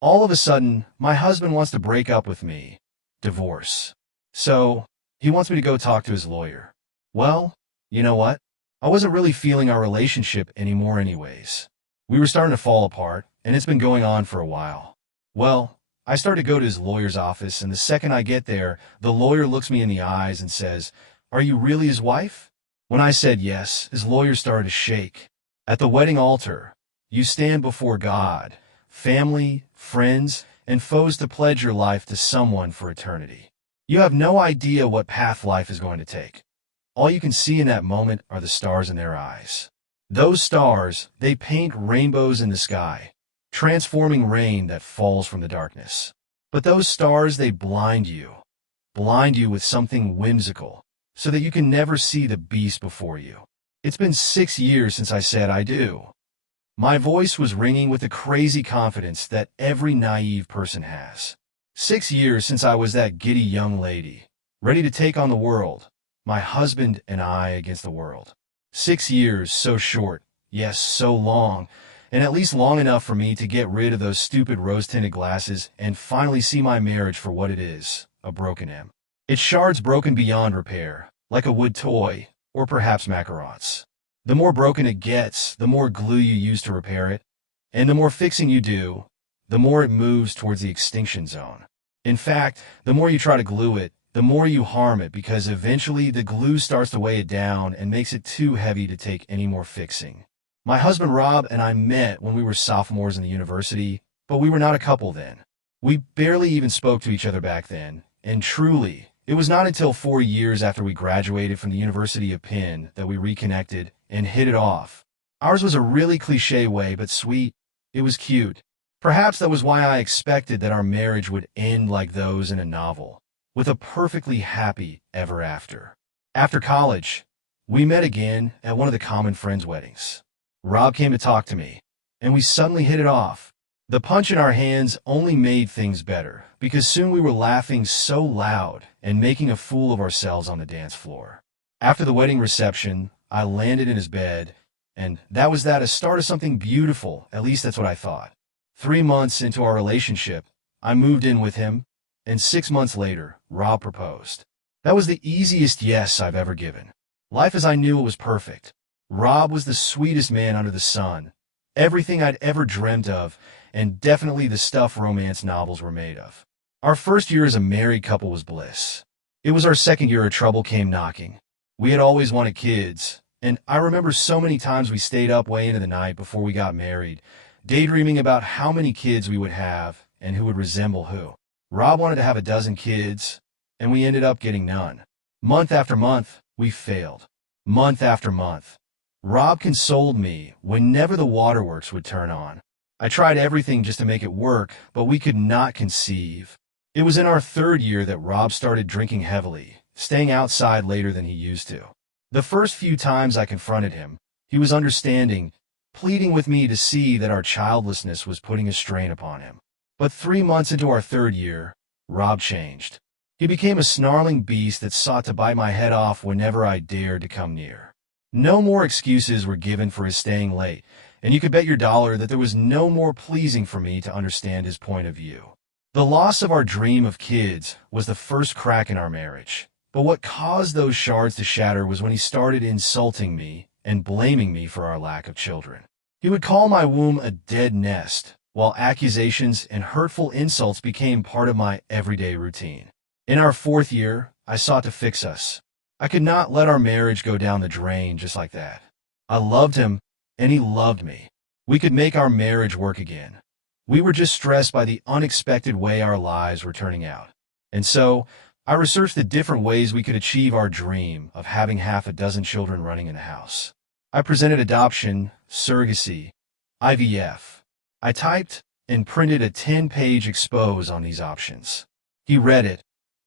All of a sudden, my husband wants to break up with me. Divorce. So, he wants me to go talk to his lawyer. Well, you know what? I wasn't really feeling our relationship anymore anyways. We were starting to fall apart, and it's been going on for a while. Well, I started to go to his lawyer's office, and the second I get there, the lawyer looks me in the eyes and says, "Are you really his wife?" When I said yes, his lawyer started to shake. At the wedding altar, you stand before God, family, friends, and foes to pledge your life to someone for eternity. You have no idea what path life is going to take. All you can see in that moment are the stars in their eyes. Those stars, they paint rainbows in the sky, transforming rain that falls from the darkness. But those stars, they blind you with something whimsical, so that you can never see the beast before you. It's been 6 years since I said I do. My voice was ringing with the crazy confidence that every naive person has. 6 years since I was that giddy young lady, ready to take on the world, my husband and I against the world. 6 years, so short, yes, so long, and at least long enough for me to get rid of those stupid rose-tinted glasses and finally see my marriage for what it is, a broken M. Its shards broken beyond repair, like a wood toy, or perhaps macarons. The more broken it gets, the more glue you use to repair it, and the more fixing you do, the more it moves towards the extinction zone. In fact, the more you try to glue it, the more you harm it because eventually the glue starts to weigh it down and makes it too heavy to take any more fixing. My husband Rob and I met when we were sophomores in the university, but we were not a couple then. We barely even spoke to each other back then, and truly, it was not until 4 years after we graduated from the University of Penn that we reconnected and hit it off. Ours was a really cliché way, but sweet. It was cute. Perhaps that was why I expected that our marriage would end like those in a novel, with a perfectly happy ever after. After college, we met again at one of the common friends' weddings. Rob came to talk to me, and we suddenly hit it off. The punch in our hands only made things better, because soon we were laughing so loud and making a fool of ourselves on the dance floor. After the wedding reception, I landed in his bed, and that was a start of something beautiful, at least that's what I thought. 3 months into our relationship, I moved in with him, and 6 months later, Rob proposed. That was the easiest yes I've ever given. Life as I knew it was perfect. Rob was the sweetest man under the sun, everything I'd ever dreamt of, and definitely the stuff romance novels were made of. Our first year as a married couple was bliss. It was our second year trouble came knocking. We had always wanted kids, and I remember so many times we stayed up way into the night before we got married, daydreaming about how many kids we would have and who would resemble who. Rob wanted to have a dozen kids, and we ended up getting none. Month after month, we failed. Month after month. Rob consoled me whenever the waterworks would turn on. I tried everything just to make it work, but we could not conceive. It was in our third year that Rob started drinking heavily, staying outside later than he used to. The first few times I confronted him, he was understanding, pleading with me to see that our childlessness was putting a strain upon him. But 3 months into our third year, Rob changed. He became a snarling beast that sought to bite my head off whenever I dared to come near. No more excuses were given for his staying late, and you could bet your dollar that there was no more pleasing for me to understand his point of view. The loss of our dream of kids was the first crack in our marriage. But what caused those shards to shatter was when he started insulting me and blaming me for our lack of children. He would call my womb a dead nest, while accusations and hurtful insults became part of my everyday routine. In our fourth year, I sought to fix us. I could not let our marriage go down the drain just like that. I loved him, and he loved me. We could make our marriage work again. We were just stressed by the unexpected way our lives were turning out. And so, I researched the different ways we could achieve our dream of having half a dozen children running in the house. I presented adoption, surrogacy, IVF. I typed and printed a 10-page expose on these options. He read it,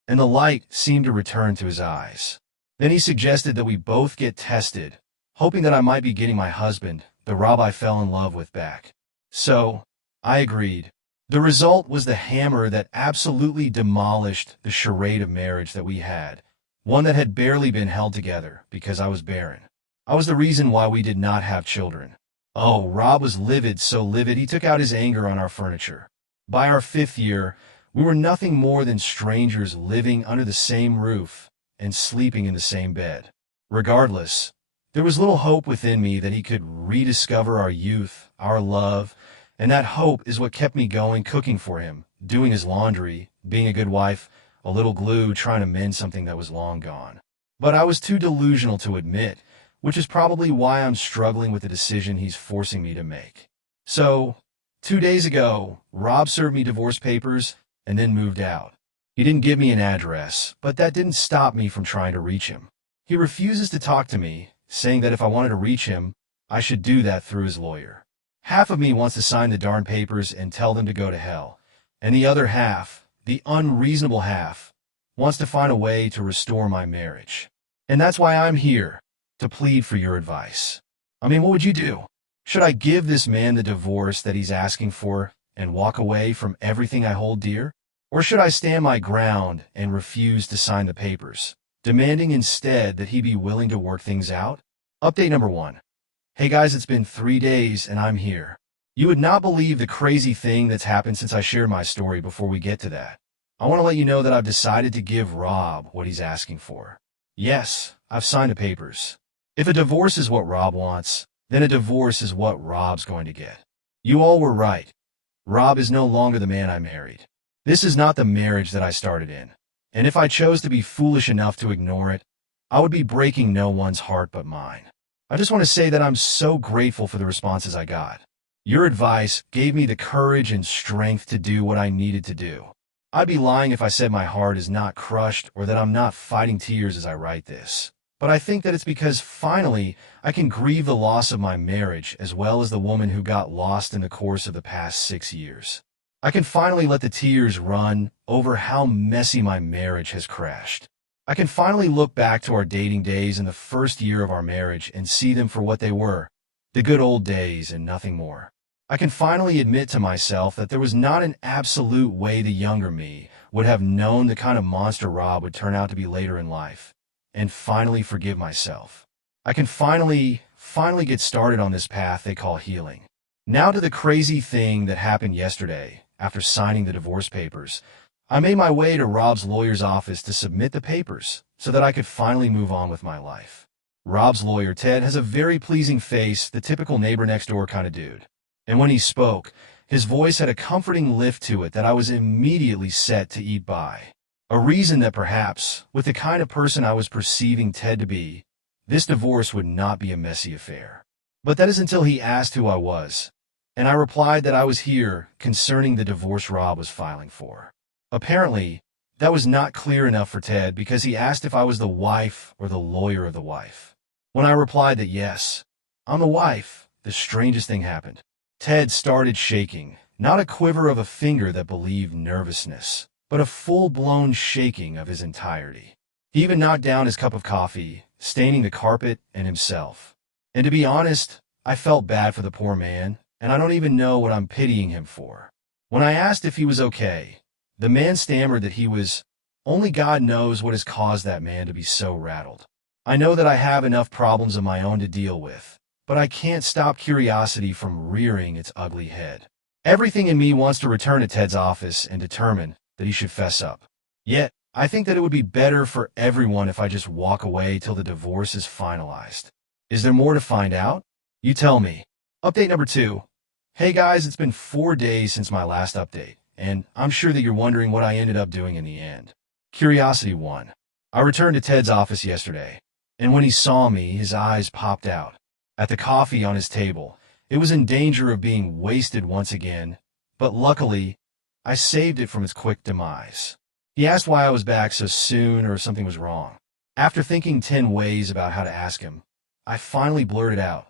and the light seemed to return to his eyes. Then he suggested that we both get tested, hoping that I might be getting my husband, the Rob I fell in love with, back. So, I agreed. The result was the hammer that absolutely demolished the charade of marriage that we had, one that had barely been held together because I was barren. I was the reason why we did not have children. Oh, Rob was livid, so livid he took out his anger on our furniture. By our 5th year, we were nothing more than strangers living under the same roof and sleeping in the same bed. Regardless, there was little hope within me that he could rediscover our youth, our love, and that hope is what kept me going, cooking for him, doing his laundry, being a good wife, a little glue, trying to mend something that was long gone. But I was too delusional to admit, which is probably why I'm struggling with the decision he's forcing me to make. So, 2 days ago, Rob served me divorce papers and then moved out. He didn't give me an address, but that didn't stop me from trying to reach him. He refuses to talk to me, saying that if I wanted to reach him, I should do that through his lawyer. Half of me wants to sign the darn papers and tell them to go to hell, and the other half, the unreasonable half, wants to find a way to restore my marriage. And that's why I'm here, to plead for your advice. I mean, what would you do? Should I give this man the divorce that he's asking for and walk away from everything I hold dear? Or should I stand my ground and refuse to sign the papers, demanding instead that he be willing to work things out? Update number 1. Hey guys, it's been 3 days and I'm here. You would not believe the crazy thing that's happened since I shared my story. Before we get to that, I want to let you know that I've decided to give Rob what he's asking for. Yes, I've signed the papers. If a divorce is what Rob wants, then a divorce is what Rob's going to get. You all were right. Rob is no longer the man I married. This is not the marriage that I started in. And if I chose to be foolish enough to ignore it, I would be breaking no one's heart but mine. I just want to say that I'm so grateful for the responses I got. Your advice gave me the courage and strength to do what I needed to do. I'd be lying if I said my heart is not crushed or that I'm not fighting tears as I write this. But I think that it's because finally I can grieve the loss of my marriage as well as the woman who got lost in the course of the past 6 years. I can finally let the tears run over how messy my marriage has crashed. I can finally look back to our dating days in the first year of our marriage and see them for what they were, the good old days and nothing more. I can finally admit to myself that there was not an absolute way the younger me would have known the kind of monster Rob would turn out to be later in life, and finally forgive myself. I can finally get started on this path they call healing. Now to the crazy thing that happened yesterday. After signing the divorce papers, I made my way to Rob's lawyer's office to submit the papers so that I could finally move on with my life. Rob's lawyer, Ted, has a very pleasing face, the typical neighbor next door kind of dude. And when he spoke, his voice had a comforting lift to it that I was immediately set to eat by. A reason that perhaps, with the kind of person I was perceiving Ted to be, this divorce would not be a messy affair. But that is until he asked who I was, and I replied that I was here concerning the divorce Rob was filing for. Apparently, that was not clear enough for Ted because he asked if I was the wife or the lawyer of the wife. When I replied that yes, I'm the wife, the strangest thing happened. Ted started shaking, not a quiver of a finger that believed nervousness, but a full-blown shaking of his entirety. He even knocked down his cup of coffee, staining the carpet and himself. And to be honest, I felt bad for the poor man, and I don't even know what I'm pitying him for. When I asked if he was okay, the man stammered that he was. Only God knows what has caused that man to be so rattled. I know that I have enough problems of my own to deal with, but I can't stop curiosity from rearing its ugly head. Everything in me wants to return to Ted's office and determine that he should fess up. Yet, I think that it would be better for everyone if I just walk away till the divorce is finalized. Is there more to find out? You tell me. Update number 2. Hey guys, it's been 4 days since my last update, and I'm sure that you're wondering what I ended up doing in the end. Curiosity 1. I returned to Ted's office yesterday, and when he saw me, his eyes popped out. At the coffee on his table, it was in danger of being wasted once again, but luckily, I saved it from its quick demise. He asked why I was back so soon or if something was wrong. After thinking 10 ways about how to ask him, I finally blurted out,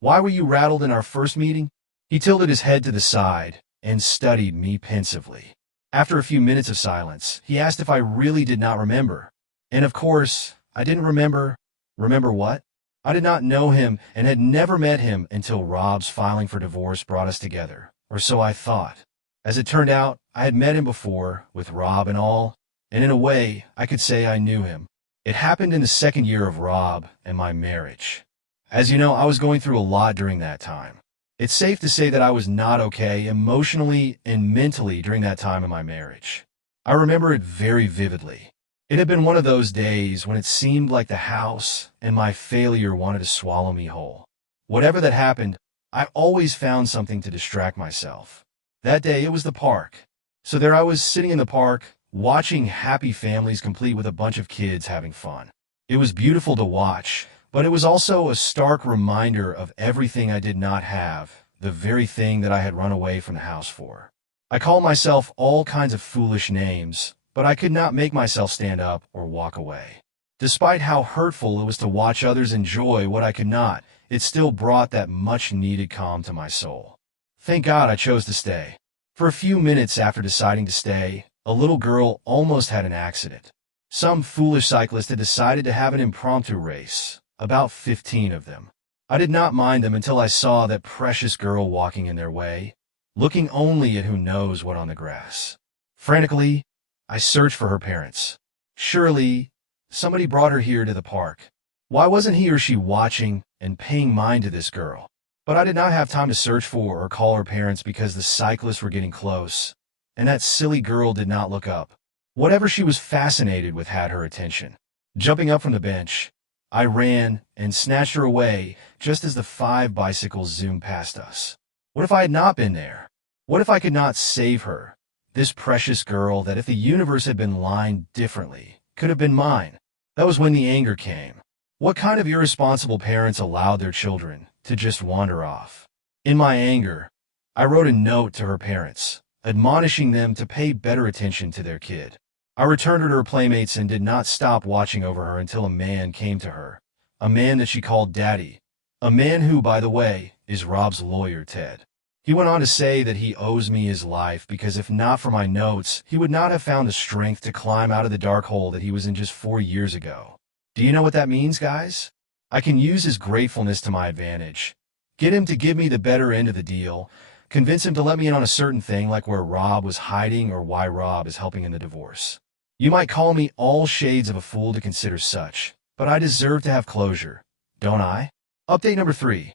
"Why were you rattled in our first meeting?" He tilted his head to the side and studied me pensively. After a few minutes of silence, he asked if I really did not remember. And of course, I didn't remember. Remember what? I did not know him and had never met him until Rob's filing for divorce brought us together, or so I thought. As it turned out, I had met him before, with Rob and all, and in a way, I could say I knew him. It happened in the 2nd year of Rob and my marriage. As you know, I was going through a lot during that time. It's safe to say that I was not okay emotionally and mentally during that time in my marriage. I remember it very vividly. It had been one of those days when it seemed like the house and my failure wanted to swallow me whole. Whatever that happened, I always found something to distract myself. That day, it was the park. So there I was sitting in the park, watching happy families complete with a bunch of kids having fun. It was beautiful to watch, but it was also a stark reminder of everything I did not have, the very thing that I had run away from the house for. I called myself all kinds of foolish names, but I could not make myself stand up or walk away. Despite how hurtful it was to watch others enjoy what I could not, it still brought that much-needed calm to my soul. Thank God I chose to stay. For a few minutes after deciding to stay, a little girl almost had an accident. Some foolish cyclist had decided to have an impromptu race, about 15 of them. I did not mind them until I saw that precious girl walking in their way, looking only at who knows what on the grass. Frantically, I searched for her parents. Surely, somebody brought her here to the park. Why wasn't he or she watching and paying mind to this girl? But I did not have time to search for or call her parents because the cyclists were getting close, and that silly girl did not look up. Whatever she was fascinated with had her attention. Jumping up from the bench, I ran and snatched her away just as the 5 bicycles zoomed past us. What if I had not been there? What if I could not save her? This precious girl that if the universe had been lined differently, could have been mine. That was when the anger came. What kind of irresponsible parents allowed their children to just wander off? In my anger, I wrote a note to her parents, admonishing them to pay better attention to their kid. I returned her to her playmates and did not stop watching over her until a man came to her, a man that she called Daddy, a man who, by the way, is Rob's lawyer, Ted. He went on to say that he owes me his life because if not for my notes, he would not have found the strength to climb out of the dark hole that he was in just 4 years ago. Do you know what that means, guys? I can use his gratefulness to my advantage. Get him to give me the better end of the deal, convince him to let me in on a certain thing like where Rob was hiding or why Rob is helping in the divorce. You might call me all shades of a fool to consider such, but I deserve to have closure, don't I? Update number 3.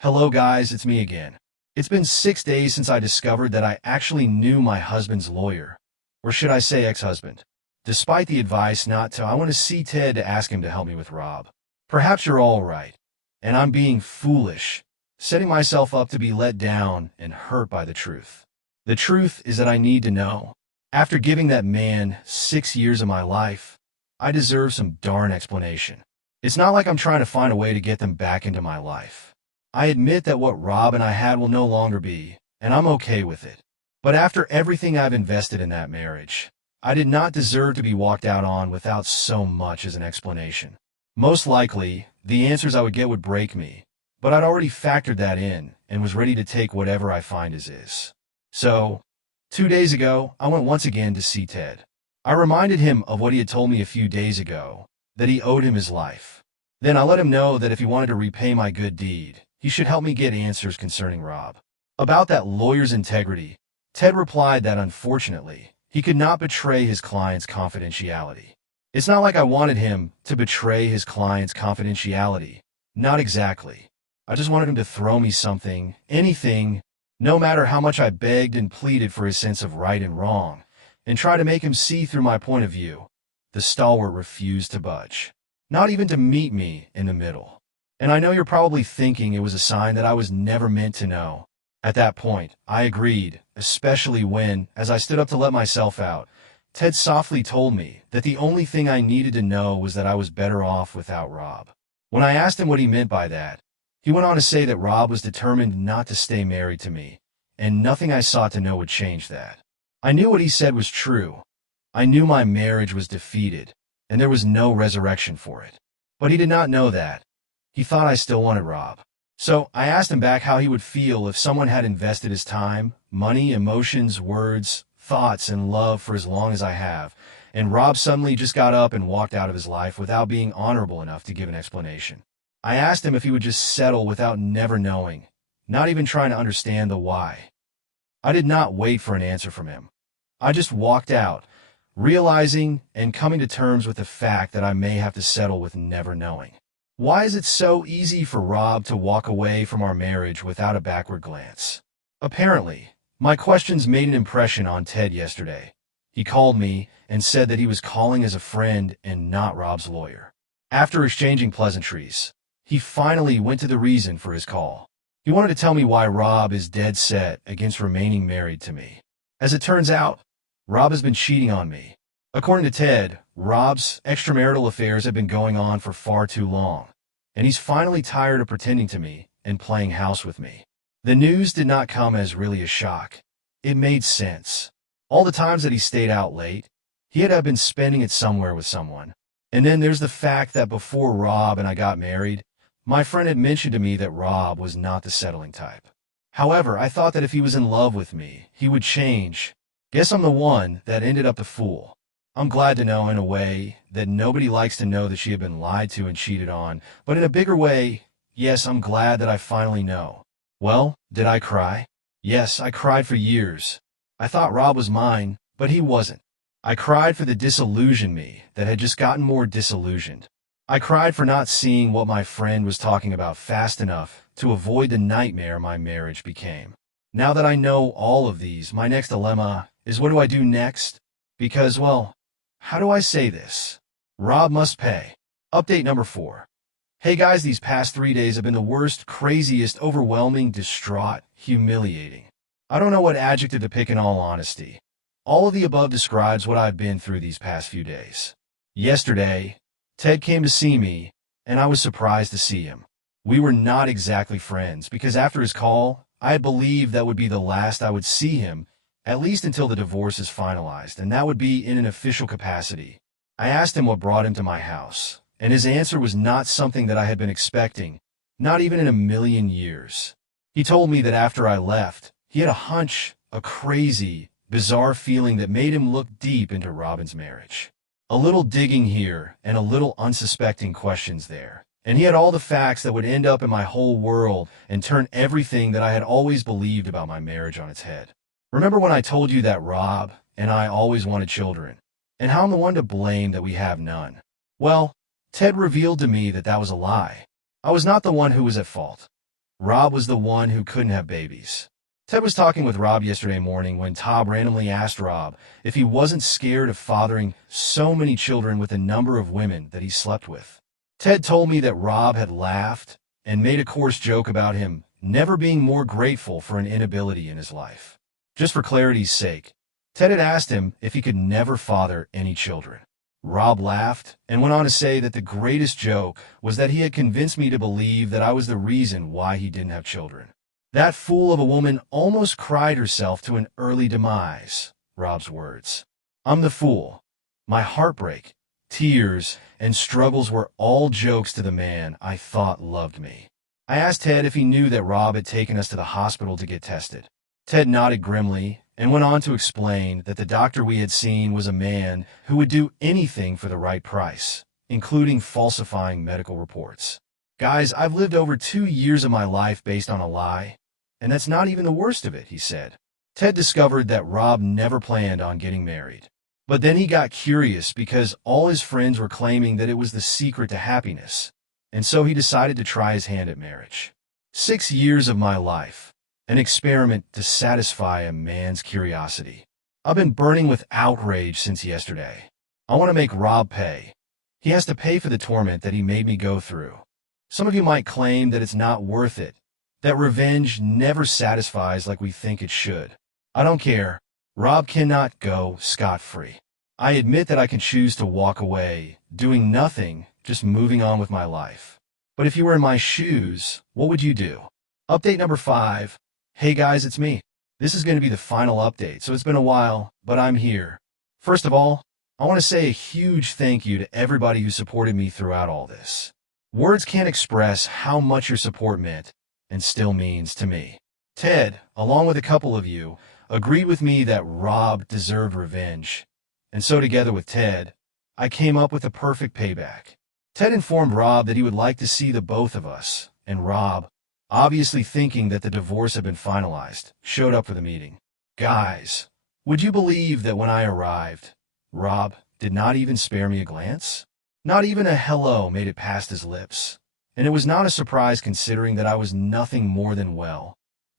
Hello guys, it's me again. It's been 6 days since I discovered that I actually knew my husband's lawyer, or should I say ex-husband. Despite the advice not to, I want to see Ted to ask him to help me with Rob. Perhaps you're all right, and I'm being foolish, setting myself up to be let down and hurt by the truth. The truth is that I need to know. After giving that man 6 years of my life, I deserve some darn explanation. It's not like I'm trying to find a way to get them back into my life. I admit that what Rob and I had will no longer be, and I'm okay with it. But after everything I've invested in that marriage, I did not deserve to be walked out on without so much as an explanation. Most likely, the answers I would get would break me, but I'd already factored that in and was ready to take whatever I find as is. So, 2 days ago, I went once again to see Ted. I reminded him of what he had told me a few days ago, that he owed him his life. Then I let him know that if he wanted to repay my good deed, he should help me get answers concerning Rob. About that lawyer's integrity, Ted replied that unfortunately, he could not betray his client's confidentiality. It's not like I wanted him to betray his client's confidentiality. Not exactly. I just wanted him to throw me something, anything, no matter how much I begged and pleaded for his sense of right and wrong, and try to make him see through my point of view. The stalwart refused to budge, not even to meet me in the middle. And I know you're probably thinking it was a sign that I was never meant to know. At that point, I agreed, especially when, as I stood up to let myself out, Ted softly told me that the only thing I needed to know was that I was better off without Rob. When I asked him what he meant by that, he went on to say that Rob was determined not to stay married to me, and nothing I sought to know would change that. I knew what he said was true. I knew my marriage was defeated, and there was no resurrection for it. But he did not know that. He thought I still wanted Rob. So I asked him back how he would feel if someone had invested his time, money, emotions, words, thoughts, and love for as long as I have, and Rob suddenly just got up and walked out of his life without being honorable enough to give an explanation. I asked him if he would just settle without never knowing, not even trying to understand the why. I did not wait for an answer from him. I just walked out, realizing and coming to terms with the fact that I may have to settle with never knowing. Why is it so easy for Rob to walk away from our marriage without a backward glance? Apparently, my questions made an impression on Ted yesterday. He called me and said that he was calling as a friend and not Rob's lawyer. After exchanging pleasantries, he finally went to the reason for his call. He wanted to tell me why Rob is dead set against remaining married to me. As it turns out, Rob has been cheating on me. According to Ted, Rob's extramarital affairs have been going on for far too long, and he's finally tired of pretending to me and playing house with me. The news did not come as really a shock. It made sense. All the times that he stayed out late, he had been spending it somewhere with someone. And then there's the fact that before Rob and I got married, my friend had mentioned to me that Rob was not the settling type. However, I thought that if he was in love with me, he would change. Guess I'm the one that ended up the fool. I'm glad to know, in a way, that nobody likes to know that she had been lied to and cheated on, but in a bigger way, yes, I'm glad that I finally know. Well, did I cry? Yes, I cried for years. I thought Rob was mine, but he wasn't. I cried for the disillusioned me that had just gotten more disillusioned. I cried for not seeing what my friend was talking about fast enough to avoid the nightmare my marriage became. Now that I know all of these, my next dilemma is, what do I do next? Because, well, how do I say this? Rob must pay. Update number 4. Hey guys, these past 3 days have been the worst, craziest, overwhelming, distraught, humiliating. I don't know what adjective to pick in all honesty. All of the above describes what I've been through these past few days. Yesterday, Ted came to see me, and I was surprised to see him. We were not exactly friends, because after his call, I had believed that would be the last I would see him, at least until the divorce is finalized, and that would be in an official capacity. I asked him what brought him to my house, and his answer was not something that I had been expecting, not even in a million years. He told me that after I left, he had a hunch, a crazy, bizarre feeling that made him look deep into Robin's marriage. A little digging here and a little unsuspecting questions there, and he had all the facts that would end up in my whole world and turn everything that I had always believed about my marriage on its head. Remember when I told you that Rob and I always wanted children, and how I'm the one to blame that we have none? Well, Ted revealed to me that that was a lie. I was not the one who was at fault. Rob was the one who couldn't have babies. Ted was talking with Rob yesterday morning when Todd randomly asked Rob if he wasn't scared of fathering so many children with a number of women that he slept with. Ted told me that Rob had laughed and made a coarse joke about him never being more grateful for an inability in his life. Just for clarity's sake, Ted had asked him if he could never father any children. Rob laughed and went on to say that the greatest joke was that he had convinced me to believe that I was the reason why he didn't have children. That fool of a woman almost cried herself to an early demise, Rob's words. I'm the fool. My heartbreak, tears, and struggles were all jokes to the man I thought loved me. I asked Ted if he knew that Rob had taken us to the hospital to get tested. Ted nodded grimly and went on to explain that the doctor we had seen was a man who would do anything for the right price, including falsifying medical reports. Guys, I've lived over 2 years of my life based on a lie, and that's not even the worst of it, he said. Ted discovered that Rob never planned on getting married. But then he got curious because all his friends were claiming that it was the secret to happiness, and so he decided to try his hand at marriage. 6 years of my life. An experiment to satisfy a man's curiosity. I've been burning with outrage since yesterday. I want to make Rob pay. He has to pay for the torment that he made me go through. Some of you might claim that it's not worth it, that revenge never satisfies like we think it should. I don't care. Rob cannot go scot-free. I admit that I can choose to walk away, doing nothing, just moving on with my life. But if you were in my shoes, what would you do? Update number 5. Hey guys, it's me. This is going to be the final update, so it's been a while, but I'm here. First of all, I want to say a huge thank you to everybody who supported me throughout all this. Words can't express how much your support meant, and still means to me. Ted, along with a couple of you, agreed with me that Rob deserved revenge, and so together with Ted, I came up with a perfect payback. Ted informed Rob that he would like to see the both of us, and Rob, obviously thinking that the divorce had been finalized, showed up for the meeting. Guys, would you believe that when I arrived, Rob did not even spare me a glance? Not even a hello made it past his lips. and it was not a surprise considering that I was nothing more than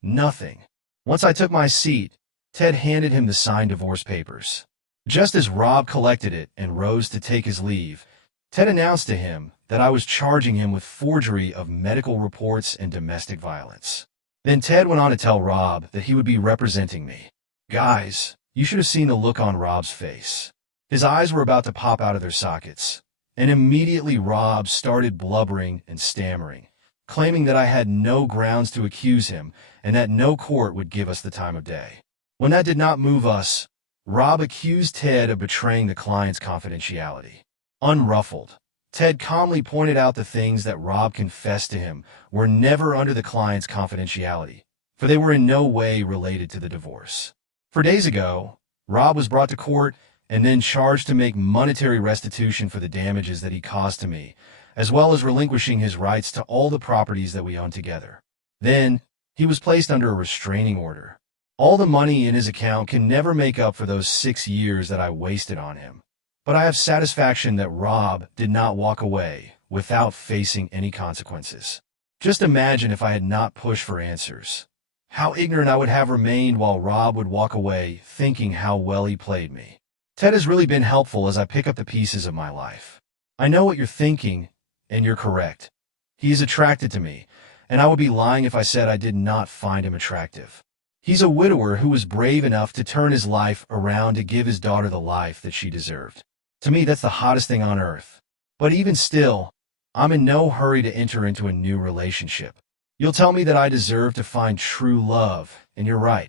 nothing. Once I took my seat, Ted handed him the signed divorce papers. Just as Rob collected it and rose to take his leave, Ted announced to him that I was charging him with forgery of medical reports and domestic violence. Then Ted went on to tell Rob that he would be representing me. Guys, you should have seen the look on Rob's face. His eyes were about to pop out of their sockets, and immediately Rob started blubbering and stammering, claiming that I had no grounds to accuse him and that no court would give us the time of day. When that did not move us, Rob accused Ted of betraying the client's confidentiality. Unruffled, Ted calmly pointed out the things that Rob confessed to him were never under the client's confidentiality, for they were in no way related to the divorce. 4 days ago, Rob was brought to court and then charged to make monetary restitution for the damages that he caused to me, as well as relinquishing his rights to all the properties that we own together. Then, he was placed under a restraining order. All the money in his account can never make up for those 6 years that I wasted on him. But I have satisfaction that Rob did not walk away without facing any consequences. Just imagine if I had not pushed for answers. How ignorant I would have remained while Rob would walk away thinking how well he played me. Ted has really been helpful as I pick up the pieces of my life. I know what you're thinking, and you're correct. He is attracted to me, and I would be lying if I said I did not find him attractive. He's a widower who was brave enough to turn his life around to give his daughter the life that she deserved. To me, that's the hottest thing on earth. But even still, I'm in no hurry to enter into a new relationship. You'll tell me that I deserve to find true love, and you're right.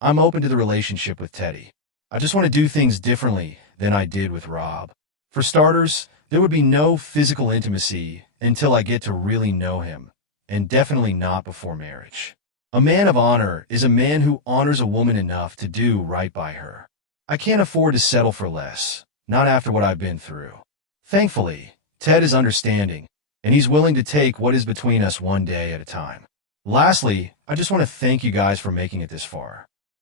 I'm open to the relationship with Teddy. I just want to do things differently than I did with Rob. For starters, there would be no physical intimacy until I get to really know him, and definitely not before marriage. A man of honor is a man who honors a woman enough to do right by her. I can't afford to settle for less, not after what I've been through. Thankfully, Ted is understanding, and he's willing to take what is between us one day at a time. Lastly, I just want to thank you guys for making it this far.